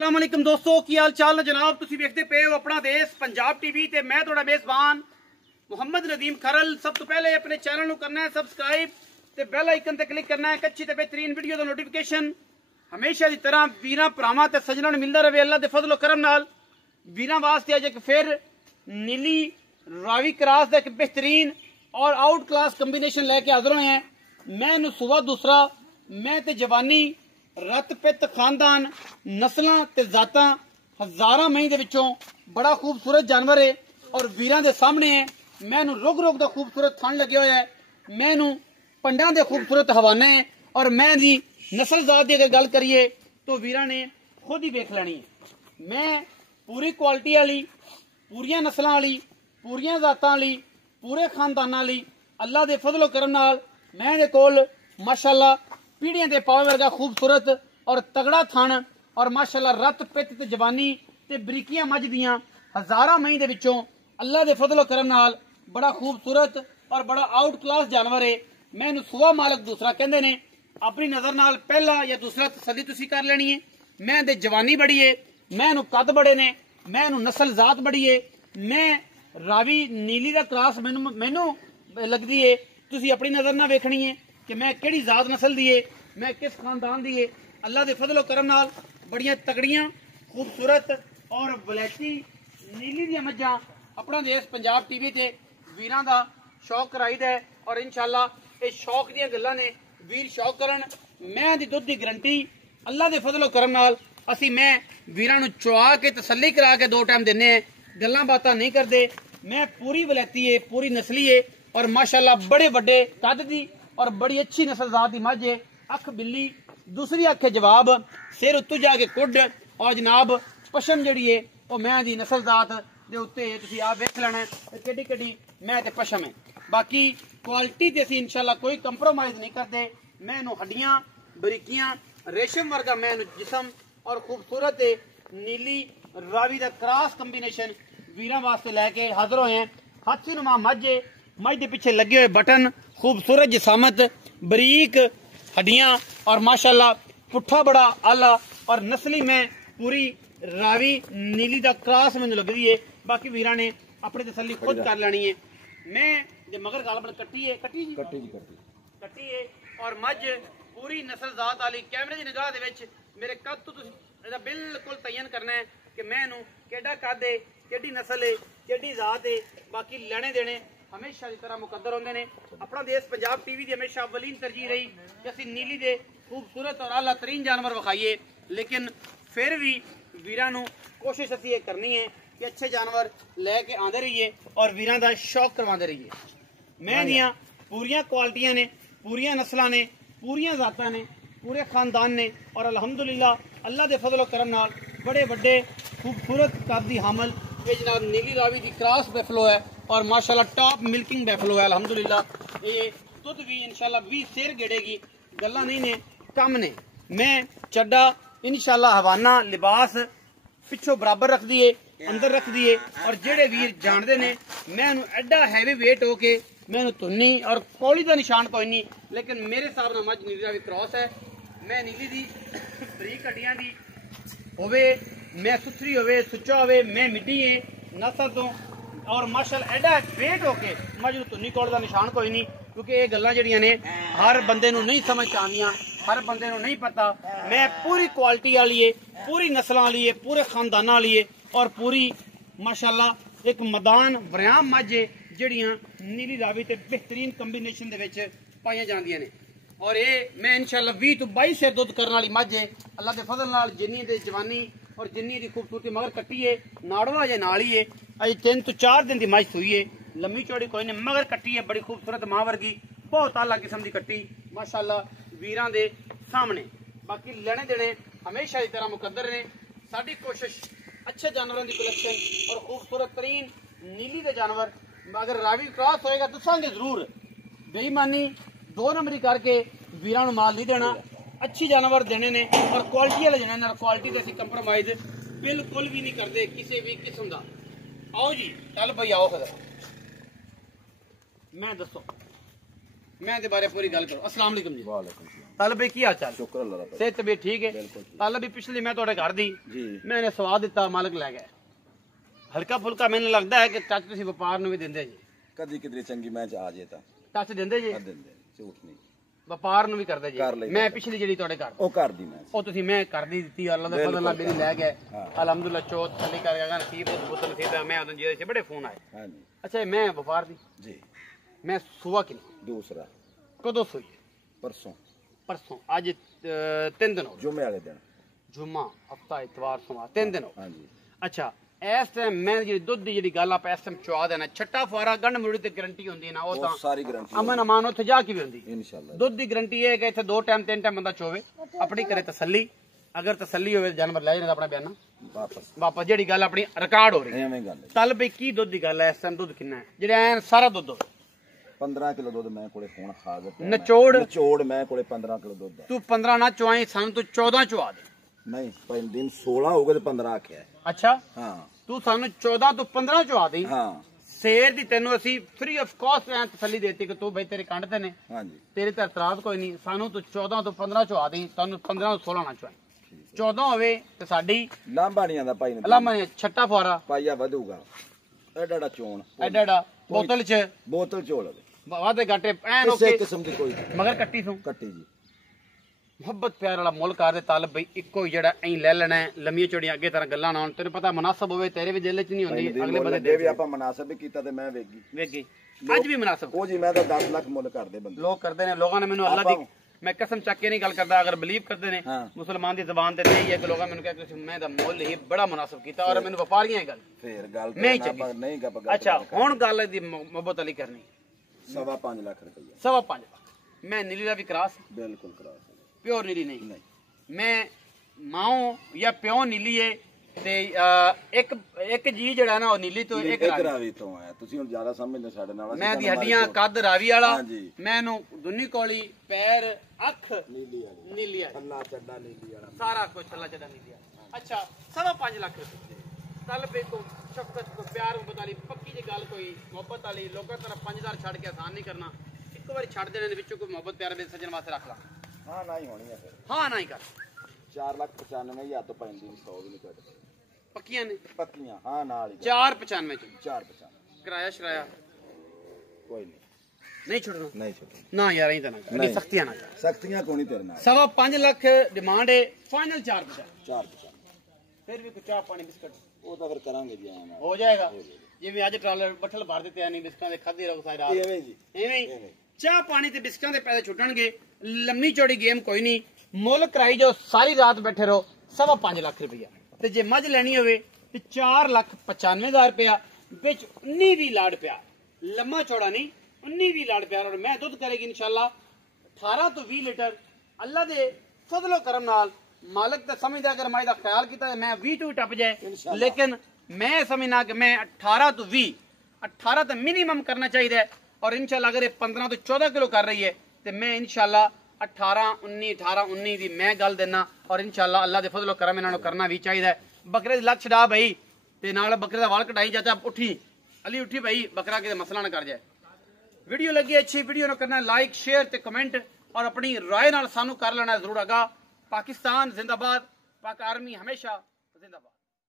अस्सलाम वालेकुम दोस्तों, की हाल चाल ने जनाब। तुसी देखते पे हो अपना देश पंजाब टीवी ते मैं थोड़ा मेजबान मुहम्मद नदीम खरल। सब तो पहले अपने चैनल को करना है सबसक्राइब ते बेल आइकन ते क्लिक करना है अच्छी ते बेहतरीन वीडियो का नोटिफिकेशन हमेशा की तरह वीर भरावां ते सज्जनां नूं मिलदा रहे। अल्लाह दे फजलो करम नाल वीरां वास्ते अज एक फिर नीली रावी क्रॉस का एक बेहतरीन और आउट क्लास कंबीनेशन लैके हाजिर होए हैं। मैं सुबह दूसरा मैं ते जवानी रत पित खानदान नस्लों ते जातां हजारां मई दे विचों बड़ा खूबसूरत जानवर है और वीरां दे सामने है। मैनू रुग रुग दा खूबसूरत थन लगे हुए है, मैनू पंडां दे खूबसूरत हवाने है और मैं दी नस्ल जात की अगर गल करिए तो वीरां ने खुद ही वेख लैनी है। मैं पूरी क्वालिटी वाली पूरियां नस्लों वाली पूरियां जातां वाली पूरे खानदानां वाली अल्लाह दे फजलो करम नाल मैं दे कोल माशाअल्लाह पीढ़ियां दे पावे वर्गा खूबसूरत और तगड़ा थन और माशाअल्लाह रत पित ते जवानी ते बरीकियां मझ दियां हजारां मई दे विचों अल्लाह दे फजलो करम नाल बड़ा खूबसूरत और बड़ा आउट क्लास जानवर है। मैनू सुआ मालक दूसरा कहंदे ने। अपनी नजर नाल पहला या दूसरा तसल्ली तुसी कर लेनी है। मैं दे जवानी बड़ी है, मैनू कद बड़े ने, मैनू नस्ल जात बड़ी है, मैं रावी नीली दा क्रॉस मैनू लगदी है। तुसी अपनी नजर ना वेखनी है कि मैं केड़ी जात नस्ल दी है, मैं किस खानदान दी है। अल्लाह दे फजलो करम नाल बड़ियां तगड़ियां खूबसूरत और वलैती नीली दी मज्जां अपना देश पंजाब टीवी ते वीरां दा शौक कराईदा है और इंशाअल्लाह इस शौक दी गल्लां ने वीर शौक करन। मैं दी दुध दी गारंटी अल्लाह दे फजलो करम नाल असी मैं वीरां नूं चुआ के तसल्ली करा के दो टाइम दिन्ने हैं, गल्लां बातां नहीं करदे। मैं पूरी वलैती है पूरी नस्ली है और माशाअल्लाह बड़े बड़े कद दी और बड़ी अच्छी नस्ल जात दी मझ है। अख बिल्ली दूसरी अख जवाब सिर उत्तू जाके कुड और जनाब पशम जड़ी है वो मैं दी नस्ल जात दे उत्ते तुसी आप वेख लेना केडी केडी मैं ते पशम है। बाकी क्वालिटी ते असी इंशाअल्लाह कोई कंप्रोमाइज नहीं करते। मैनू हड्डियां बरीकियां रेशम वर्गा मैनू जिसम और खूबसूरत नीली रावी दा क्रॉस कंबीनेशन वीरां वास्ते लैके हाजिर होए हैं। हाथी नुमा मझ मझ दे पीछे लगे हुए बटन खूबसूरत जिसामत बरीक हड्डियां और माशाअल्लाह पुट्ठा बड़ा आला और नस्ली में पूरी रावी नीली दा क्रॉस मैनू लगदी है। बाकी वीरां ने अपनी तसल्ली खुद कर लेनी है। मैं जे मगर गालबन कट्टी है कट्टी है और मझ पूरी नस्ल जात वाली कैमरे की निगाह दे विच मेरे कद तो तुसीं बिल्कुल तयन करना है कि मैनू केड़ा कद है केड़ी नस्ल है केड़ी जात है। बाकी लेने देने हमेशा की तरह मुकद्दर होंगे ने। अपना देश पंजाब टीवी की हमेशा अवलीन तरजीह रही कि असी नीली दे खूबसूरत और आला तरीन जानवर विखाइए, लेकिन फिर भी वीरां नूं कोशिश असी ये करनी है कि अच्छे जानवर लैके आंदे रहिए और वीरां दा शौक करवाते रहिए। मैं दियां पूरियां क्वालिटियां ने पूरियां नस्लां ने पूरियां जातां ने पूरे खानदान ने और अल्हम्दुलिल्लाह अल्लाह दे फजलो करम नाल बड़े बड़े खूबसूरत कद दी हामल ये जनाब नीली रावी दी क्रॉस बैफलो है और माशाल्लाह टॉप मिल्किंग बैफलो है। अल्हम्दुलिल्लाह ये दुध भी इंशाल्लाह 20 सेर गेड़ेगी, गल्ला नहीं ने कम ने। मैं चड्डा इंशाल्लाह हवाना लिबास पिछो बराबर रख दिए अंदर रख दिए और जेड़े वीर जानते ने मैं एडा हैवी वेट हो के मैं तुन्नी और कौली का निशान कोई नहीं, लेकिन मेरे हिसाब नाल मझ नीली रावी क्रॉस है। मैं नीली दी बरीक हड्डियां दी होवे, मैं सुथरी होवे सुच्चा होवे, मैं मिट्टी है नस्ल तो और माशाअल्लाह एडा वेट होके मझ तुन्नी कौल का निशान कोई नहीं, क्योंकि ये गल्लां जड़ियां ने हर बंदे नूं नहीं समझ आंदियां, हर बंदे नूं नहीं पता। मैं पूरी क्वालिटी वाली है पूरी नस्लों वाली है पूरे खानदाना वाली है और पूरी माशाअल्लाह एक मैदान वरियाम मझ जड़ियां नीली रावी ते बेहतरीन कंबीनेशन दे विच पाईयां जांदियां ने। और ये मैं इंशाअल्लाह 20 तो 22 सेर दुध करने वाली मझ है अल्लाह के फजल नाल। जिन्नी दे जवानी और जिन्नी दी खूबसूरती मगर कट्टी है नाड़वा जे नाल ही है अज 3 तो 4 दिन दी मझ सुई है, लम्मी चौड़ी कोई नहीं मगर कट्टी है बड़ी खूबसूरत मां वर्गी बहुत आला किस्म की कट्टी माशाअल्लाह वीरां दे सामने। बाकी लेने देने हमेशा की तरह मुकद्दर ने। साडी कोशिश अच्छे जानवरों की कलेक्शन और खूबसूरत तरीन नीली के जानवर अगर रावी क्रॉस होएगा दसांगे जरूर। बेईमानी 2 नंबरी करके वीरां नूं माल नहीं देना, अच्छी जानवर देने ने और क्वालिटी वाले देने ने। क्वालिटी से कंप्रोमाइज बिल्कुल भी नहीं करते किसी भी किस्म का। आओ जी चल भाई आओ फिर मैं दसो मैं बारे पूरी गल करो। अस्सलाम वालेकुम जी। वालेकुम सलाम। तालब भाई की हाल चाल? शुक्र अल्लाह दा। सेहत तबीयत ठीक है? तालब भाई पिछली मैं थोड़े घर दी मैंने स्वाद दिता मालिक लै गए हल्का फुल्का मैंने लगता है कि टच तुम व्यापार भी देंगे जी कदी किधरे चंगी मैच आ जाए तो टच देंगे जी झूठ नहीं व्यापार भी करते जी मैं पिछली जी थोड़े घर ਉਹ ਕਰ ਦੀ ਮੈਂ ਉਹ ਤੁਸੀਂ ਮੈਂ ਕਰ ਦੀ ਦਿੱਤੀ ਅੱਲਾ ਦੇ ਫਜ਼ਲ ਨਾਲ ਮੇਰੀ ਲੈ ਗਏ ਅਲਹਮਦੁਲਿਲਾ ਚੌਥ ਥੱਲੀ ਕਰ ਗਿਆ ਨਸੀਬ ਬਹੁਤ ਨਸੀਬ ਹੈ ਮੈਂ ਉਦੋਂ ਜਿਹਦੇ ਸੀ ਬੜੇ ਫੋਨ ਆਏ ਹਾਂਜੀ ਅੱਛਾ ਮੈਂ ਵਪਾਰ ਦੀ ਜੀ ਮੈਂ ਸੁਆ ਕਿ ਦੂਸਰਾ ਕਦੋਂ ਸੋਈ परसों आज 3 दिन हो जुम्मे वाले दिन जुम्मा हफ्ता इतवार सोमवार 3 दिन हो हाँ जी अच्छा इस टाइम मैं जी दुध दी जी गल आप इस टाइम चुआ देना छट्टा फुआरा गंढ मुड़ी ते गारंटी होंदी है ना वो तो सारी गारंटी अमन अमान उत्थे जा के भी होंदी इंशाल्लाह दुध दी गारंटी है कि इत्थे 2 टाइम 3 टाइम बंदा चोवे अपनी करे तसल्ली अगर तसल्ली होवे जानवर ले जाने अपना बयाना वापस जेड़ी गल अपनी रिकॉर्ड हो रही एवें गल तल भाई की दुध दी गल है इस टाइम दुध कितना है जेड़ा ऐन सारा दुध 15 किलो दुध मैं कोले फोन हाजिर निचोड़ मैं कोले 15 किलो दुध तू 15 ना चुआई सान तू 14 चुआ दे नहीं पर दिन 16 हो गए तो 15 आख्या है अच्छा हां तू सानू 14 तो 15 चुआ दी हां शेर दी तेनू असी फ्री ऑफ कॉस्ट ऐ तसल्ली देती कि तू भाई तेरे कंड ते ने हां जी तेरे ते इतराज कोई नहीं सानू तू 14 तो 15 चुआ दी तानू 15 तो 16 ना चुआई 14 होवे ते साडी लांबा नहीं आंदा भाई ने लांबा नहीं छट्टा फुआरा पाइया ਵਧੂਗਾ ਐਡਾ ਚੋਣ ਐਡਾ बोतल च बोतल चोल वादे घाटे ऐन ਕਿਸੇ ओके किस्म ਦੀ ਕੋਈ मगर कट्टी सू ਕੱਟੀ ਜੀ ਮੁਹੱਬਤ ਪਿਆਰ ਵਾਲਾ ਮੁੱਲ ਕਰਦੇ ਤਾਲਬ ਬਈ ਇੱਕੋ ਹੀ ਜਿਹੜਾ ਐਂ ਲੈ ਲੈਣਾ ਲੰਮੀਆਂ ਚੌੜੀਆਂ ਅੱਗੇ ਤਰ੍ਹਾਂ ਗੱਲਾਂ ਨਾ ਹੋਣ ਤੈਨੂੰ ਪਤਾ ਮੁਨਾਸਬ ਹੋਵੇ ਤੇਰੇ ਵੀ ਦਿਲ 'ਚ ਨਹੀਂ ਹੁੰਦੀ ਅਗਲੇ ਬੰਦੇ ਦੇ ਵੀ ਆਪਾਂ ਮੁਨਾਸਬ ਵੀ ਕੀਤਾ ਤੇ ਮੈਂ ਵੇਖ ਗਈ ਅੱਜ ਵੀ ਮੁਨਾਸਬ ਉਹ ਜੀ ਮੈਂ ਤਾਂ 10 ਲੱਖ ਮੁੱਲ ਕਰਦੇ ਬੰਦੇ ਲੋਕ ਕਰਦੇ ਨੇ ਲੋਕਾਂ ਨੇ ਮੈਨੂੰ ਅੱਲਾ ਦੀ ਮੈਂ ਕਸਮ ਚੱਕ ਕੇ ਨਹੀਂ ਗੱਲ ਕਰਦਾ ਅਗਰ ਬਲੀਵ ਕਰਦੇ ਨੇ ਮੁਸਲਮਾਨ ਦੀ ਜ਼ਬਾਨ ਤੇ ਨਹੀਂ ਹੈ ਕਿ ਲੋਕਾਂ ਮੈਨੂੰ ਕਹਿੰਦੇ ਤੁਸੀਂ ਮੈਂ ਦਾ ਮੁੱਲ ਹੀ ਬੜਾ ਮੁਨਾਸਬ ਕੀਤਾ ਔਰ ਮੈਨੂੰ ਵਪਾਰੀਆਂ ਗੱਲ ਫੇਰ ਗੱਲ ਨਹੀਂ ਗੱਪ ਅੱਛਾ ਹੁਣ ਗੱਲ ਦੀ ਮੁਹੱਬਤ ਅਲੀ ਕਰਨੀ 5.5 ਲੱਖ ਰੁਪਏ 5.5 ਲੱਖ ਮੈਂ ਨੀਲੀ ਦਾ ਵੀ ਕਰਾਸ ਬਿਲਕੁਲ ਕਰਾਸ ਪਿਓਰ ਨੀਲੀ ਨਹੀਂ ਮੈਂ ਮਾਂ ਜਾਂ ਪਿਓ ਨੀਲੀ ਹੈ ਤੇ ਇੱਕ ਜੀ ਜਿਹੜਾ ਨਾ ਉਹ ਨੀਲੀ ਤੋਂ ਇੱਕ ਰਾਵੀ ਤੋਂ ਆਇਆ ਤੁਸੀਂ ਹੁਣ ਜ਼ਿਆਦਾ ਸਮਝਦੇ ਸਾਡੇ ਨਾਲ ਮੈਂ ਦੀ ਹੱਡੀਆਂ ਕੱਦ ਰਾਵੀ ਵਾਲਾ ਮੈਂ ਇਹਨੂੰ ਦੁੰਨੀ ਕੋਲੀ ਪੈਰ ਅੱਖ ਨੀਲੀ ਵਾਲੀ ਅੱਲਾ ਚੱਡਾ ਨੀਲੀ ਵਾਲਾ ਸਾਰਾ ਕੁਝ ਅੱਲਾ ਚੱਡਾ ਨੀਲੀ ਵਾਲਾ ਅੱਛਾ 5.5 ਲੱਖ ਰੁਪਏ ਕੱਲ ਬੇ ਕੋ ਸ਼ਫਕਤ ਕੋ ਪਿਆਰ ਮੁਹੱਬਤ ਵਾਲੀ ਪੱਕੀ ਜੀ ਗੱਲ ਕੋਈ ਮੁਹੱਬਤ ਵਾਲੀ ਲੋਕਾਂ ਤਰ੍ਹਾਂ 5000 ਛੱਡ ਕੇ ਆਸਾਨ ਨਹੀਂ ਕਰਨਾ ਇੱਕ ਵਾਰੀ ਛੱਡ ਦੇਣੇ ਦੇ ਵਿੱਚੋਂ ਕੋਈ ਮੁਹੱਬਤ ਪਿਆਰ ਦੇ ਸੱਜਣ ਵਾਸਤੇ ਰੱਖ ਲਾ ਹਾਂ ਨਾ ਹੀ ਹੋਣੀ ਹੈ ਫਿਰ ਹਾਂ ਨਾ ਹੀ ਕਰ 4,95,000 ਤੋਂ ਪੈਂਦੀ 100 ਵੀ ਨਹੀਂ ਕੱਢ ਪੱਕੀਆਂ ਨੇ ਪੱਕੀਆਂ ਹਾਂ ਨਾਲ ਹੀ 495 ਚ 495 ਕਿਰਾਇਆ ਸ਼ਰਾਇਆ ਕੋਈ ਨਹੀਂ ਛੱਡਣਾ ਨਹੀਂ ਛੱਡਣਾ ਨਾ ਯਾਰ ਇਹ ਤਾਂ ਨਾ ਕਰ ਸਖਤੀਆਂ ਨਾ ਕਰ ਸਖਤੀਆਂ ਕੋਈ ਨਹੀਂ ਤੇਰੇ ਨਾਲ 5.5 ਲੱਖ ਡਿਮਾਂਡ ਹੈ ਫਾਈਨਲ 4.50 ਫਿਰ ਵੀ ਚਾਹ ਪਾਣੀ ਬਿਸਕਟ ਉਹ ਤਾਂ ਫਿਰ ਕਰਾਂਗੇ ਜੀ ਹੋ ਜਾਏਗਾ ਜਿਵੇਂ ਅੱਜ ਟਰਾਲਰ ਬੱਠਲ ਭਰ ਦਿੱਤੇ ਆ ਨਹੀਂ ਬਿਸਕਾਂ ਦੇ ਖਾਦੇ ਰਹੋ ਸਾਰੀ ਰਾਤ ਐਵੇਂ ਜੀ ਐਵੇਂ ਚਾਹ ਪਾਣੀ ਤੇ ਬਿਸਕਾਂ ਦੇ ਪੈਸੇ ਛੁੱਟਣਗੇ ਲੰਮੀ ਚੌੜੀ ਗੇਮ ਕੋਈ ਨਹੀਂ ਮੁੱਲ ਕਰਾਈ ਜੋ ਸਾਰੀ ਰਾਤ ਬੈਠੇ ਰਹੋ 5.5 ਲੱਖ ਰੁਪਇਆ ਤੇ ਜੇ ਮੱਝ ਲੈਣੀ ਹੋਵੇ ਤੇ 4,95,000 ਰੁਪਇਆ ਵਿੱਚ 19 ਵੀ ਲਾੜ ਪਿਆ ਲੰਮਾ ਚੌੜਾ ਨਹੀਂ 19 ਵੀ ਲਾੜ ਪਿਆ ਔਰ ਮੈਂ ਦੁੱਧ ਕਰੇਗੀ ਇਨਸ਼ਾਅੱਲਾ 18 ਤੋਂ 20 ਲੀਟਰ ਅੱਲਾ ਦੇ ਫਜ਼ਲੋ ਕਰਮ ਨਾਲ ਮਾਲਕ ਤਾਂ ਸਮਝਦਾ ਅਗਰ ਮੈਂ ਇਹਦਾ ਖਿਆਲ ਕੀਤਾ ਮੈਂ 20 ਤੋਂ ਟੱਪ ਜਾਏ ਲੇਕਿਨ ਮੈਂ ਸਮਝਣਾ ਕਿ ਮੈਂ 18 ਤੋਂ 18 ਤਾਂ ਮਿਨੀਮਮ ਕਰਨਾ ਚਾਹੀਦਾ ਔਰ ਇਨਸ਼ਾਅੱਲਾ ਅਗਰ ਇਹ 15 ਤੋਂ 14 ਕਿਲੋ ਕਰ ਰਹੀ ਹੈ ਤੇ ਮੈਂ ਇਨਸ਼ਾਅੱਲਾ 18 19 ਦੀ ਮੈਂ ਗੱਲ ਦੇਣਾ ਔਰ ਇਨਸ਼ਾਅੱਲਾ ਅੱਲਾ ਦੇ ਫਜ਼ਲੋ ਕਰਮ ਇਹਨਾਂ ਨੂੰ ਕਰਨਾ ਵੀ ਚਾਹੀਦਾ ਬੱਕਰੇ ਦੀ ਲੱਖ ਛਡਾ ਭਾਈ ਤੇ ਨਾਲ ਬੱਕਰੇ ਦਾ ਵਾਲ ਕਟਾਈ ਚਾਚਾ ਉੱਠੀ ਅਲੀ ਉੱਠੀ ਭਾਈ ਬੱਕਰਾ ਕਿਤੇ ਮਸਲਾ ਨਾ ਕਰ ਜਾਏ वीडियो लगी अच्छी वीडियो ने करना लाइक शेयर ते कमेंट और अपनी राय नाल सानू कर लेना जरूर आगा पाकिस्तान जिंदाबाद पाक आर्मी हमेशा जिंदाबाद।